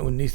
19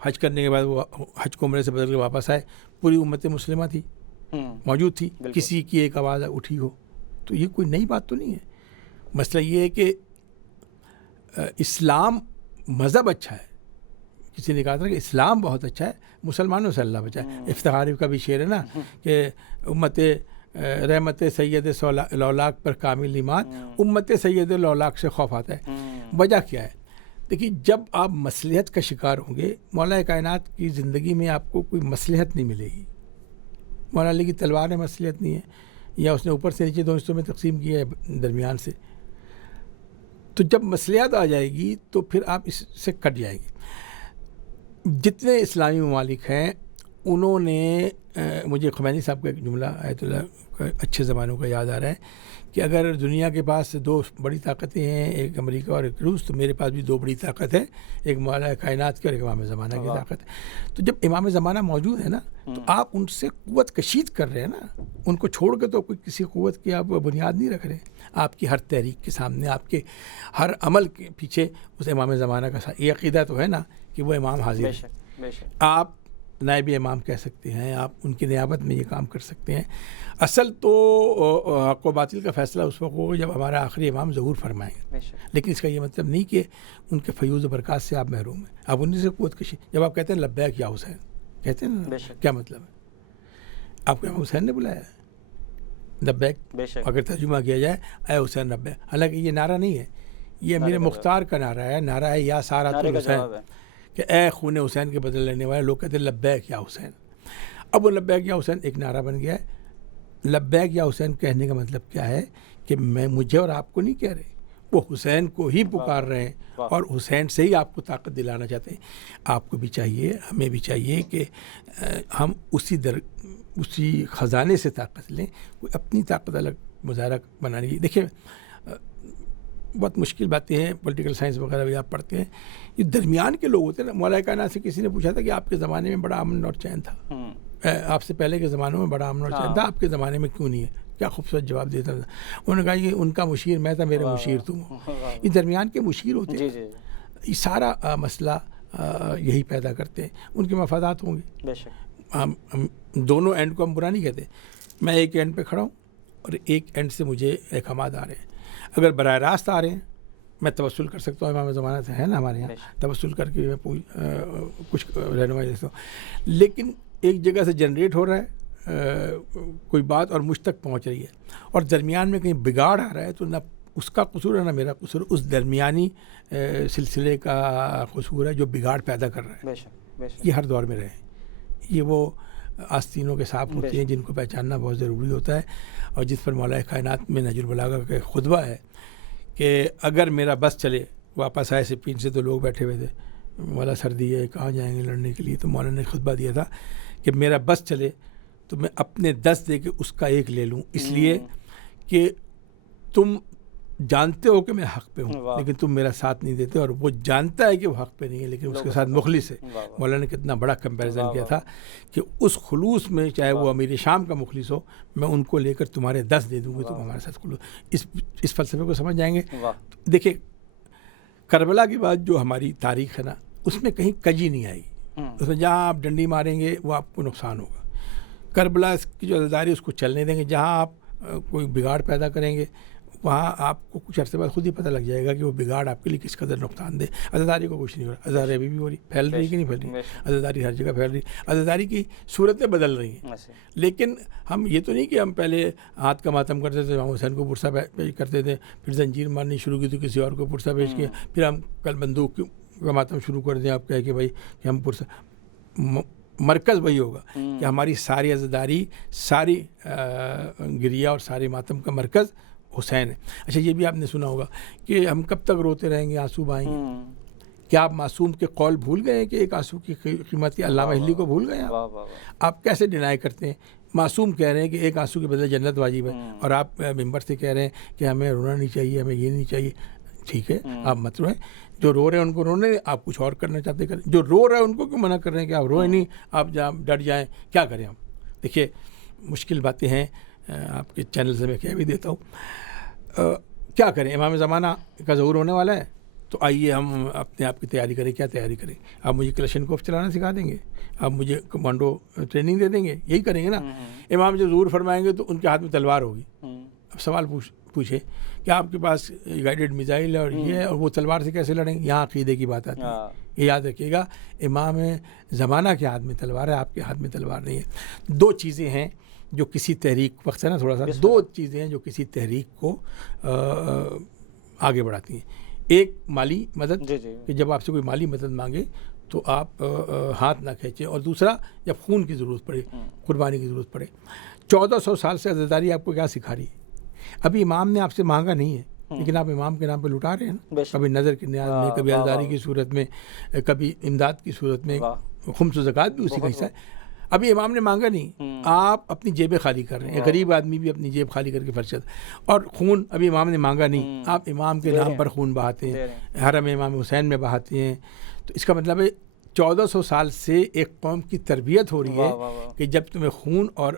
حج کرنے کے بعد وہ حج کو عمرے سے بدل کے واپس آئے, پوری امت مسلمہ تھی, موجود تھی, کسی کی ایک آواز اٹھی ہو. تو یہ کوئی نئی بات تو نہیں ہے. مسئلہ یہ ہے کہ اسلام مذہب اچھا ہے. کسی نے کہا تھا کہ اسلام بہت اچھا ہے, مسلمانوں سے اللہ بچائے. افتخاری کا بھی شعر ہے نا کہ امت رحمت سید لولاک پر کامل ایمان, امت سید لولاک سے خوف آتا ہے. وجہ کیا ہے؟ دیکھیے, جب آپ مصلحت کا شکار ہوں گے, مولا کائنات کی زندگی میں آپ کو کوئی مصلحت نہیں ملے گی. مولا علی کی تلوار میں مصلحت نہیں ہے, یا اس نے اوپر سے نیچے 2 حصوں میں تقسیم کیا ہے درمیان سے. تو جب مصلحت آ جائے گی تو پھر آپ اس سے کٹ جائے گی. جتنے اسلامی ممالک ہیں انہوں نے, مجھے خمینی صاحب کا ایک جملہ آیت اللہ کا اچھے زمانوں کا یاد آ رہا ہے کہ اگر دنیا کے پاس 2 بڑی طاقتیں ہیں, ایک امریکہ اور ایک روس, تو میرے پاس بھی 2 بڑی طاقت ہے, ایک مولا کائنات کی اور ایک امام زمانہ کی طاقت ہے. تو جب امام زمانہ موجود ہے نا, تو آپ ان سے قوت کشید کر رہے ہیں نا, ان کو چھوڑ کے تو کوئی کسی قوت کی آپ بنیاد نہیں رکھ رہے. آپ کی ہر تحریک کے سامنے, آپ کے ہر عمل کے پیچھے اس امام زمانہ کا یہ عقیدہ تو ہے نا کہ وہ امام حاضر ہے. آپ نائب امام کہہ سکتے ہیں, آپ ان کی نیابت میں یہ کام کر سکتے ہیں. اصل تو حق و باطل کا فیصلہ اس وقت ہوگا جب ہمارا آخری امام ظہور فرمائیں گے. لیکن اس کا یہ مطلب نہیں کہ ان کے فیوز و برکات سے آپ محروم ہیں. آپ انہیں سے قوت کشی, جب آپ کہتے ہیں لبیک یا حسین, کہتے ہیں نا, کیا مطلب ہے؟ آپ کو امام حسین نے بلایا ہے لبیک, اگر ترجمہ کیا جائے اے حسین لبیک. حالانکہ یہ نعرہ نہیں ہے, یہ امیر مختار کا نعرہ ہے. نعرہ ہے یا سارات الحسین, کہ اے خون حسین کے بدل لینے والے. لوگ کہتے ہیں لبیک یا حسین. اب وہ لبیک یا حسین ایک نعرہ بن گیا ہے. لبیک یا حسین کہنے کا مطلب کیا ہے کہ میں, مجھے اور آپ کو نہیں کہہ رہے, وہ حسین کو ہی پکار رہے ہیں اور حسین سے ہی آپ کو طاقت دلانا چاہتے ہیں. آپ کو بھی چاہیے, ہمیں بھی چاہیے کہ ہم اسی خزانے سے طاقت لیں. کوئی اپنی طاقت الگ مظاہرہ بنانے کی. دیکھیں, بہت مشکل باتیں ہیں, پولیٹیکل سائنس وغیرہ بھی آپ پڑھتے ہیں. یہ درمیان کے لوگ ہوتے ہیں نا. مولا کائنات سے کسی نے پوچھا تھا کہ آپ کے زمانے میں بڑا امن اور چین تھا, آپ سے پہلے کے زمانوں میں بڑا امن اور چین تھا, آپ کے زمانے میں کیوں نہیں ہے؟ کیا خوبصورت جواب دیتا تھا. انہوں نے کہا کہ ان کا مشیر میں تھا, میرا مشیر تم ہو. یہ درمیان کے مشیر ہوتے ہیں. یہ سارا مسئلہ یہی پیدا کرتے ہیں. ان کے مفادات ہوں گے. ہم دونوں اینڈ کو ہم برا نہیں کہتے. میں ایک اینڈ پہ کھڑا ہوں اور ایک اینڈ سے مجھے احکامات آ رہے ہیں. اگر براہ راست آ رہے ہیں میں توسل کر سکتا ہوں, امام زمانہ سے ہے نا ہمارے یہاں, توسل کر کے میں کچھ رہنمائی دیتا ہوں. لیکن ایک جگہ سے جنریٹ ہو رہا ہے کوئی بات اور مجھ تک پہنچ رہی ہے, اور درمیان میں کہیں بگاڑ آ رہا ہے, تو نہ اس کا قصور ہے نہ میرا قصور, اس درمیانی سلسلے کا قصور ہے جو بگاڑ پیدا کر رہا ہے. یہ ہر دور میں رہے. یہ وہ آستینوں کے ساتھ ہوتی ہیں جن کو پہچاننا بہت ضروری ہوتا ہے, اور جس پر مولا کائنات میں نہج البلاغہ کا خطبہ ہے کہ اگر میرا بس چلے. واپس آئے سپین سے تو لوگ بیٹھے ہوئے تھے, مولا سردی ہے, کہاں جائیں گے لڑنے کے لیے. تو مولا نے خطبہ دیا تھا کہ میرا بس چلے تو میں اپنے 10 دے کے اس کا 1 لے لوں, اس لیے کہ تم جانتے ہو کہ میں حق پہ ہوں, لیکن تم میرا ساتھ نہیں دیتے. اور وہ جانتا ہے کہ وہ حق پہ نہیں ہے, لیکن اس کے ساتھ مخلص ہے. مولانا نے کتنا بڑا کمپیریزن کیا تھا کہ اس خلوص میں, چاہے وہ امیر شام کا مخلص ہو, میں ان کو لے کر تمہارے 10 دے دوں گی, تم ہمارے ساتھ خلوص. اس فلسفے کو سمجھ جائیں گے. دیکھیں, کربلا کی بات جو ہماری تاریخ ہے نا, اس میں کہیں کجی نہیں آئی. اس میں جہاں آپ ڈنڈی ماریں گے وہ آپ کو نقصان ہوگا. کربلا کی جو عزاداری اس کو چلنے دیں گے. جہاں آپ کوئی بگاڑ پیدا کریں گے وہاں آپ کو کچھ عرصے بعد خود ہی پتہ لگ جائے گا کہ وہ بگاڑ آپ کے لیے کس قدر نقصان دہ. عزاداری کو کچھ نہیں ہو رہا, عزاداری ابھی بھی ہو رہی, پھیل رہی کہ نہیں پھیل رہی. عزاداری ہر جگہ پھیل رہی, عزاداری کی صورتیں بدل رہی ہیں. لیکن ہم یہ تو نہیں کہ ہم پہلے ہاتھ کا ماتم کرتے تھے, امام حسین کو پرسہ پیش کرتے تھے, پھر زنجیر مارنی شروع کی تو کسی اور کو پرسہ پیش کیا, پھر ہم کل بندوق کا ماتم شروع کر دیں. آپ کہہ کہ بھائی کہ ہم پرسہ. مرکز وہی ہوگا کہ ہماری ساری عزاداری, ساری گریہ اور سارے ماتم کا مرکز حسین ہے. اچھا, یہ بھی آپ نے سنا ہوگا کہ ہم کب تک روتے رہیں گے, آنسو بہائیں گے. کیا آپ معصوم کے قول بھول گئے ہیں کہ ایک آنسو کی قیمت, علامہ ہلی کو بھول گئے ہیں؟ آپ کیسے ڈینائی کرتے ہیں؟ معصوم کہہ رہے ہیں کہ ایک آنسو کے بدلے جنت واجب ہے, اور آپ ممبر سے کہہ رہے ہیں کہ ہمیں رونا نہیں چاہیے, ہمیں یہ نہیں چاہیے. ٹھیک ہے, آپ مت روئیں. جو رو رہے ہیں ان کو رونے, آپ کچھ اور کرنا چاہتے کریں. جو رو رہے ہیں ان کو کیوں منع کر رہے ہیں کہ آپ روئیں نہیں, آپ جہاں ڈٹ جائیں؟ کیا کریں ہم؟ دیکھیے, مشکل باتیں ہیں. آپ کے چینل سے میں کہہ بھی دیتا ہوں, کیا کریں. امام زمانہ کا ظہور ہونے والا ہے, تو آئیے ہم اپنے آپ کی تیاری کریں. کیا تیاری کریں؟ آپ مجھے کلشنکوف چلانا سکھا دیں گے؟ آپ مجھے کمانڈو ٹریننگ دے دیں گے؟ یہی کریں گے نا. امام جب ظہور فرمائیں گے تو ان کے ہاتھ میں تلوار ہوگی. اب سوال پوچھیں کہ آپ کے پاس گائیڈڈ میزائل ہے اور یہ ہے، اور وہ تلوار سے کیسے لڑیں گے؟ یہاں عقیدے کی بات آتی ہے. یہ یاد رکھیے گا، امام زمانہ کے ہاتھ میں تلوار ہے، آپ کے ہاتھ میں تلوار نہیں ہے. دو چیزیں ہیں جو کسی تحریک، وقت ہے نا تھوڑا سا، دو چیزیں ہیں جو کسی تحریک کو آگے بڑھاتی ہیں. ایک مالی مدد، کہ جب آپ سے کوئی مالی مدد مانگے تو آپ ہاتھ نہ کھینچیں، اور دوسرا جب خون کی ضرورت پڑے، قربانی کی ضرورت پڑے. 1400 سال سے عزاداری آپ کو کیا سکھا رہی ہے؟ ابھی امام نے آپ سے مانگا نہیں ہے، لیکن آپ امام کے نام پہ لٹا رہے ہیں نا. کبھی نظر کی نیاز میں، کبھی عزاداری کی صورت میں، کبھی امداد کی صورت میں. خمس و زکوٰۃ بھی اسی کا حصہ ہے. ابھی امام نے مانگا نہیں، آپ اپنی جیبیں خالی کر رہے ہیں. غریب آدمی بھی اپنی جیب خالی کر کے فرشت. اور خون ابھی امام نے مانگا نہیں، آپ امام کے نام پر خون بہاتے ہیں، حرم امام حسین میں بہاتے ہیں. تو اس کا مطلب ہے 1400 سال سے ایک قوم کی تربیت ہو رہی ہے کہ جب تمہیں خون اور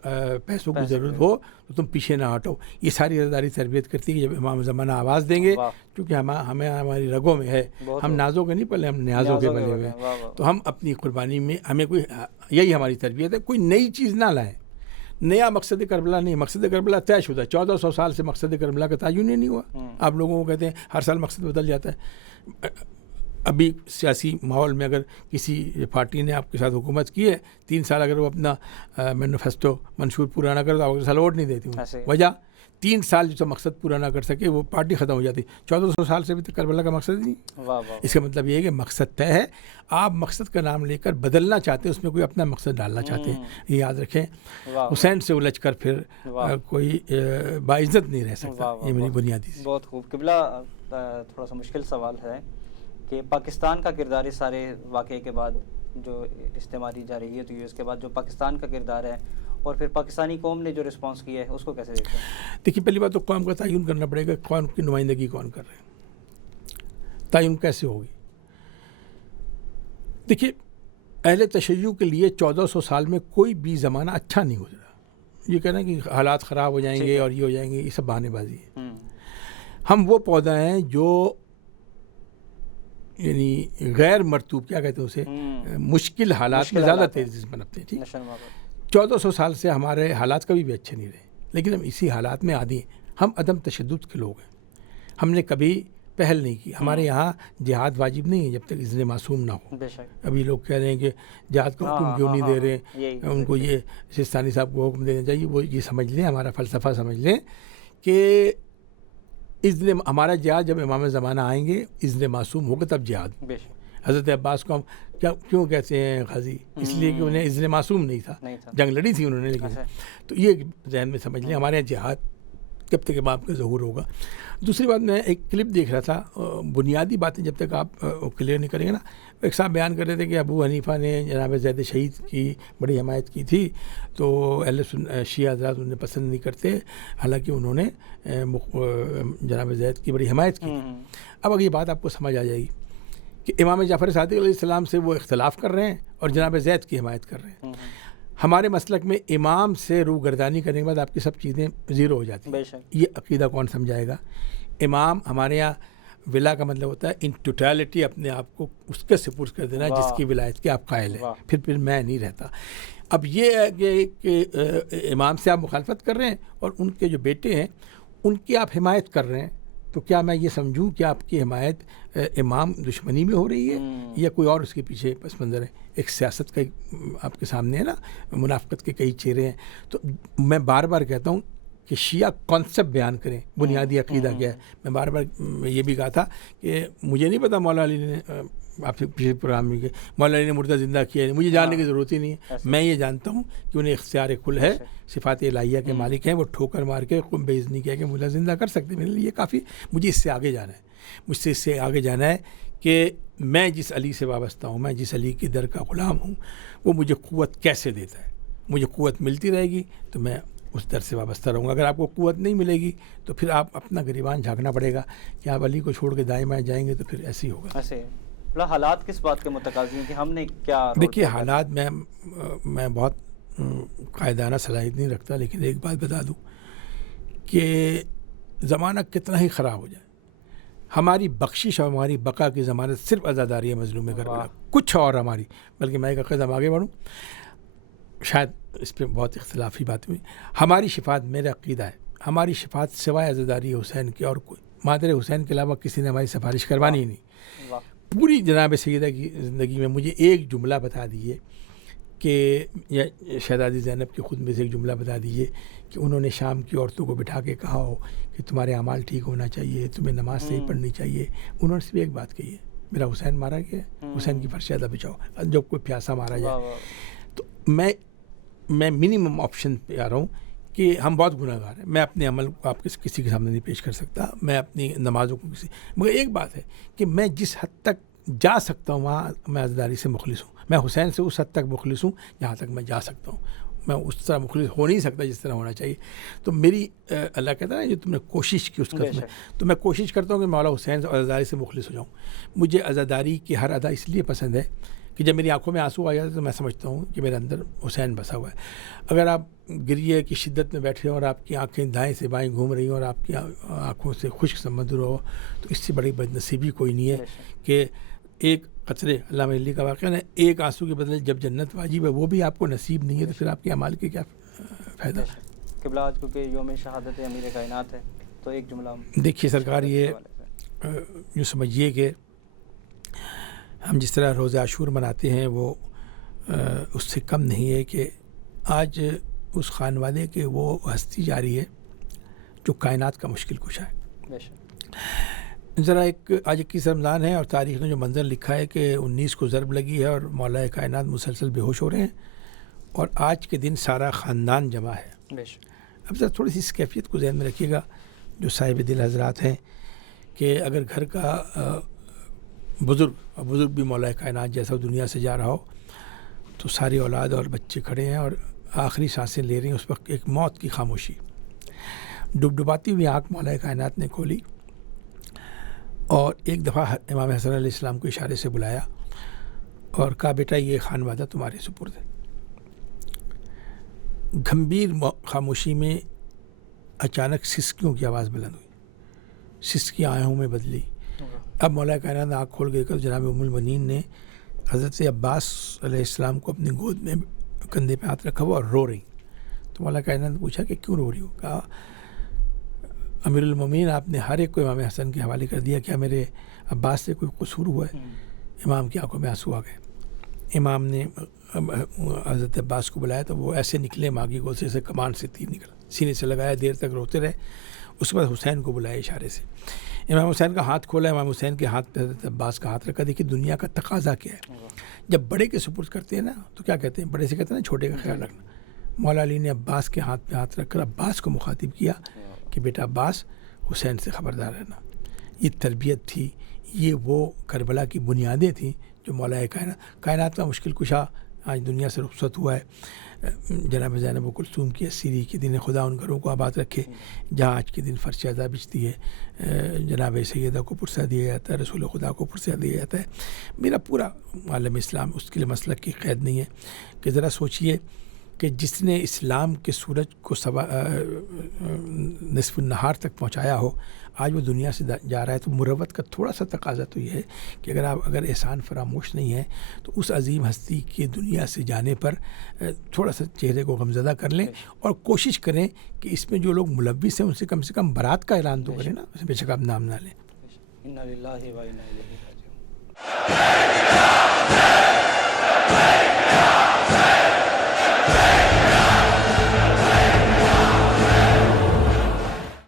پیسوں کی ضرورت ہو تو تم پیچھے نہ ہٹو. یہ ساری عزاداری تربیت کرتی ہے کہ جب امام زمانہ آواز دیں گے، کیونکہ ہمیں ہماری رگوں میں ہے، ہم نازوں کے نہیں پلے، ہم نیازوں کے پلے ہوئے ہیں. تو ہم اپنی قربانی میں ہمیں کوئی، یہی ہماری تربیت ہے، کوئی نئی چیز نہ لائیں. نیا مقصد کربلا نہیں، مقصد کربلا طے شدہ. 1400 سال سے مقصد کربلا کا تعین ہی نہیں ہوا. آپ لوگوں کو کہتے ہیں ہر سال مقصد بدل جاتا ہے. ابھی سیاسی ماحول میں اگر کسی پارٹی نے آپ کے ساتھ حکومت کی ہے 3 سال، اگر وہ اپنا مینیفیسٹو منشور پورا نہ کرے تو آپ اگلے سال ووٹ نہیں دیتی ہوں. وجہ 3 سال جو مقصد پورا نہ کر سکے وہ پارٹی ختم ہو جاتی. 1400 سال سے بھی تو کربلا کا مقصد نہیں. اس کا مطلب یہ ہے کہ مقصد طے ہے. آپ مقصد کا نام لے کر بدلنا چاہتے ہیں، اس میں کوئی اپنا مقصد ڈالنا چاہتے ہیں. یہ یاد رکھیں. حسین سے الجھ کر پھر کوئی باعزت نہیں رہ سکتا. یہ میری بنیادی. بہت خوب. قبلہ تھوڑا سا مشکل سوال ہے کہ پاکستان کا کردار اس سارے واقعے کے بعد جو استعمالی جا رہی ہے، تو یہ اس کے بعد جو پاکستان کا کردار ہے اور پھر پاکستانی قوم نے جو رسپانس کیا ہے، اس کو کیسے دیکھتے ہیں؟ دیکھیے، پہلی بات تو قوم کا تعین کرنا پڑے گا. قوم کی نمائندگی کون کر رہے ہیں؟ تعین کیسے ہوگی؟ دیکھیے، اہل تشیع کے لیے 1400 سال میں کوئی بھی زمانہ اچھا نہیں گزرا. یہ کہنا کہ حالات خراب ہو جائیں گے اور یہ ہو جائیں گے، یہ سب بہانے بازی ہے. ہم وہ پودا ہیں جو یعنی غیر مرطوب، کیا کہتے ہیں اسے، مشکل حالات میں زیادہ تیزی سے پنپتے ہیں. ٹھیک، 1400 سال سے ہمارے حالات کبھی بھی اچھے نہیں رہے، لیکن ہم اسی حالات میں عادی ہیں. ہم عدم تشدد کے لوگ ہیں. ہم نے کبھی پہل نہیں کی. ہمارے یہاں جہاد واجب نہیں ہے جب تک اذن معصوم نہ ہو. ابھی لوگ کہہ رہے ہیں کہ جہاد کا حکم کیوں نہیں دے رہے، ان کو یہ سستانی صاحب کو حکم دینا چاہیے. وہ یہ سمجھ لیں، ہمارا فلسفہ سمجھ لیں کہ اذن، ہمارا جہاد جب امام زمانہ آئیں گے، اذن معصوم ہوگا تب جہاد. حضرت عباس کو ہم کیوں کہتے ہیں غازی؟ اس لیے کہ انہیں اذن معصوم نہیں تھا، جنگ لڑی تھی انہوں نے. لیکن تو یہ ذہن میں سمجھ لیں، ہمارے یہاں جہاد جب تک امام کا ظہور ہوگا. دوسری بات، میں ایک کلپ دیکھ رہا تھا، بنیادی باتیں جب تک آپ کلیئر نہیں کریں گے نا. ایک صاحب بیان کر رہے تھے کہ ابو حنیفہ نے جناب زید شہید کی بڑی حمایت کی تھی، تو اہل شیعہ حضرات انہیں پسند نہیں کرتے، حالانکہ انہوں نے جناب زید کی بڑی حمایت کی. اب اگر یہ بات آپ کو سمجھ آ جائے گی کہ امام جعفر صادق علیہ السلام سے وہ اختلاف کر رہے ہیں اور جناب زید کی حمایت کر رہے ہیں. ہمارے مسلک میں امام سے روگردانی کرنے کے بعد آپ کی سب چیزیں زیرو ہو جاتی ہیں. یہ عقیدہ کون سمجھائے گا؟ امام ہمارے یہاں ولا کا مطلب ہوتا ہے ان ٹوٹیلٹی اپنے آپ کو اس کے سپرد کر دینا جس کی ولایت کے آپ قائل ہیں. پھر میں نہیں رہتا. اب یہ ہے کہ امام سے آپ مخالفت کر رہے ہیں اور ان کے جو بیٹے ہیں ان کی آپ حمایت کر رہے ہیں، تو کیا میں یہ سمجھوں کہ آپ کی حمایت امام دشمنی میں ہو رہی ہے یا کوئی اور اس کے پیچھے پس منظر ہے؟ ایک سیاست کا آپ کے سامنے ہے نا، منافقت کے کئی چہرے ہیں. تو میں بار بار کہتا ہوں کہ شیعہ کانسیپٹ بیان کریں، بنیادی عقیدہ کیا ہے. میں بار بار یہ بھی کہا تھا کہ مجھے نہیں پتا مولا علی نے، آپ سے پچھلے پروگرام میں کہ مولا علی نے مردہ زندہ کیا ہے، مجھے جاننے کی ضرورت ہی نہیں ہے. میں یہ جانتا ہوں کہ انہیں اختیار کل ہے، صفات الہیہ کے مالک ہیں، وہ ٹھوکر مار کے بے اذنی کہہ کے مردہ زندہ کر سکتے ہیں. میرے لیے کافی. مجھے اس سے آگے جانا ہے، مجھ سے اس سے آگے جانا ہے کہ میں جس علی سے وابستہ ہوں، میں جس علی کی در کا غلام ہوں، وہ مجھے قوت کیسے دیتا ہے. مجھے قوت ملتی رہے گی تو میں اس در سے وابستہ رہوں گا. اگر آپ کو قوت نہیں ملے گی تو پھر آپ اپنا گریبان جھانکنا پڑے گا کہ آپ علی کو چھوڑ کے دائیں بائیں جائیں گے تو پھر ایسے ہی ہوگا. حالات کس بات کے متقاضی ہیں کہ ہم نے کیا؟ دیکھیے، حالات میں بہت قائدانہ صلاحیت نہیں رکھتا، لیکن ایک بات بتا دوں کہ زمانہ کتنا ہی خراب ہو جائے، ہماری بخشش اور ہماری بقا کی ضمانت صرف عزاداری ہے مظلوم کربلا، کچھ اور ہماری، بلکہ میں ایک قدم آگے بڑھوں، شاید اس پہ بہت اختلافی بات ہوئی، ہماری شفاعت میرا عقیدہ ہے، ہماری شفاعت سوائے عزاداری حسین کی اور کوئی مادر حسین کے علاوہ کسی نے ہماری سفارش کروانی ہی نہیں۔ پوری جناب سیدہ کی زندگی میں مجھے ایک جملہ بتا دیجیے کہ یا شہزادی زینب کی خود میں سے ایک جملہ بتا دیجیے کہ انہوں نے شام کی عورتوں کو بٹھا کے کہا ہو کہ تمہارے اعمال ٹھیک ہونا چاہیے، تمہیں نماز صحیح پڑھنی چاہیے، انہوں نے صرف ایک بات کہی ہے، میرا حسین مارا گیا ہے، حسین کی فرشادہ بچاؤ، جب کوئی پیاسا مارا جائے۔ تو میں منیمم آپشن پہ آ رہا ہوں کہ ہم بہت گناہ گار ہیں، میں اپنے عمل کو آپ کسی کے سامنے نہیں پیش کر سکتا، میں اپنی نمازوں کو مگر ایک بات ہے کہ میں جس حد تک جا سکتا ہوں وہاں میں عزاداری سے مخلص ہوں، میں حسین سے اس حد تک مخلص ہوں جہاں تک میں جا سکتا ہوں، میں اس طرح مخلص ہو نہیں سکتا جس طرح ہونا چاہیے۔ تو میری اللہ کہتا ہے نا جو تم نے کوشش کی اس قدر میں، تو میں کوشش کرتا ہوں کہ مولا حسین اور عزاداری سے مخلص ہو جاؤں۔ مجھے عزاداری کی ہر ادا اس لیے پسند ہے کہ جب میری آنکھوں میں آنسو آ جاتے تو میں سمجھتا ہوں کہ میرے اندر حسین بسا ہوا ہے۔ اگر آپ گریے کی شدت میں بیٹھے ہوں اور آپ کی آنکھیں دائیں سے بائیں گھوم رہی ہوں اور آپ کی آنکھوں سے خشک سمندر ہو، تو اس سے بڑی بد نصیبی کوئی نہیں ہے کہ ایک قطرے، علامہ علی کا واقعہ ہے، ایک آنسو کے بدلے جب جنت واجب ہے وہ بھی آپ کو نصیب نہیں ہے تو پھر آپ کے اعمال کے کیا فائدہ؟ قبلہ آج کیونکہ یوم شہادت امیر کائنات ہے تو ایک جملہ دیکھیے سرکار، یہ یوں سمجھیے کہ ہم جس طرح روزہ عاشور مناتے ہیں وہ اس سے کم نہیں ہے کہ آج اس خانوادے کے وہ ہستی جاری ہے جو کائنات کا مشکل کشا ہے۔ ذرا آج 21 رمضان ہے اور تاریخ نے جو منظر لکھا ہے کہ 19 کو ضرب لگی ہے اور مولا کائنات مسلسل بے ہوش ہو رہے ہیں اور آج کے دن سارا خاندان جمع ہے۔ اب ذرا تھوڑی سی اس کیفیت کو ذہن میں رکھیے گا جو صاحب دل حضرات ہیں کہ اگر گھر کا بزرگ بھی مولا کائنات جیسا دنیا سے جا رہا ہو تو ساری اولاد اور بچے کھڑے ہیں اور آخری سانسیں لے رہی ہیں، اس وقت ایک موت کی خاموشی، ڈبڈباتی ہوئی آنکھ مولا کائنات نے کھولی اور ایک دفعہ امام حسن علیہ السلام کو اشارے سے بلایا اور کہا بیٹا یہ خانوادہ تمہارے سپرد ہے۔ گھمبیر خاموشی میں اچانک سسکیوں کی آواز بلند ہوئی، سسکی آہوں میں بدلی۔ اب مولا کائنات آنکھ کھول گئے کہ جناب ام المؤمنین نے حضرت عباس علیہ السلام کو اپنی گود میں کندھے پہ ہاتھ رکھا ہوا اور رو رہی۔ تو مولا کائنات نے پوچھا کہ کیوں رو رہی ہو؟ کہا امیر المومنین آپ نے ہر ایک کو امام حسن کے حوالے کر دیا، کیا میرے عباس سے کوئی قصور ہوا ہے؟ امام کی آنکھوں میں آنسو آ گئے۔ امام نے حضرت عباس کو بلایا تو وہ ایسے نکلے ماگی گوسے سے، کمان سے تیر نکلا، سینے سے لگایا، دیر تک روتے رہے۔ اس کے بعد حسین کو بلایا اشارے سے، امام حسین کا ہاتھ کھولا، امام حسین کے ہاتھ پہ حضرت عباس کا ہاتھ رکھا۔ دیکھیے دنیا کا تقاضا کیا ہے، جب بڑے کے سپرد کرتے ہیں نا تو کیا کہتے ہیں، بڑے سے کہتے ہیں نا چھوٹے کا خیال رکھنا۔ مولا علی نے عباس کے ہاتھ پہ ہاتھ رکھ کر عباس کو مخاطب کیا کہ بیٹا عباس، حسین سے خبردار رہنا۔ یہ تربیت تھی، یہ وہ کربلا کی بنیادیں تھیں جو مولا کائنات کا مشکل کشا آج دنیا سے رخصت ہوا ہے۔ جناب زینب و کلثوم کی اسیری کے دن خدا ان گھروں کو آباد رکھے جہاں آج کے دن فرش اعضا بچتی ہے، جناب سیدہ کو پرسہ دیا جاتا ہے، رسول خدا کو پرسہ دیا جاتا ہے۔ میرا پورا عالم اسلام اس کے لیے مسلک کی قید نہیں ہے کہ ذرا سوچئے کہ جس نے اسلام کے سورج کو نصف النہار تک پہنچایا ہو آج وہ دنیا سے جا رہا ہے، تو مروت کا تھوڑا سا تقاضا تو یہ ہے کہ اگر احسان فراموش نہیں ہے تو اس عظیم ہستی کے دنیا سے جانے پر تھوڑا سا چہرے کو غمزدہ کر لیں اور کوشش کریں کہ اس میں جو لوگ ملوث ہیں ان سے کم برات کا اعلان تو کریں نا، بے شک آپ نام نہ لیں۔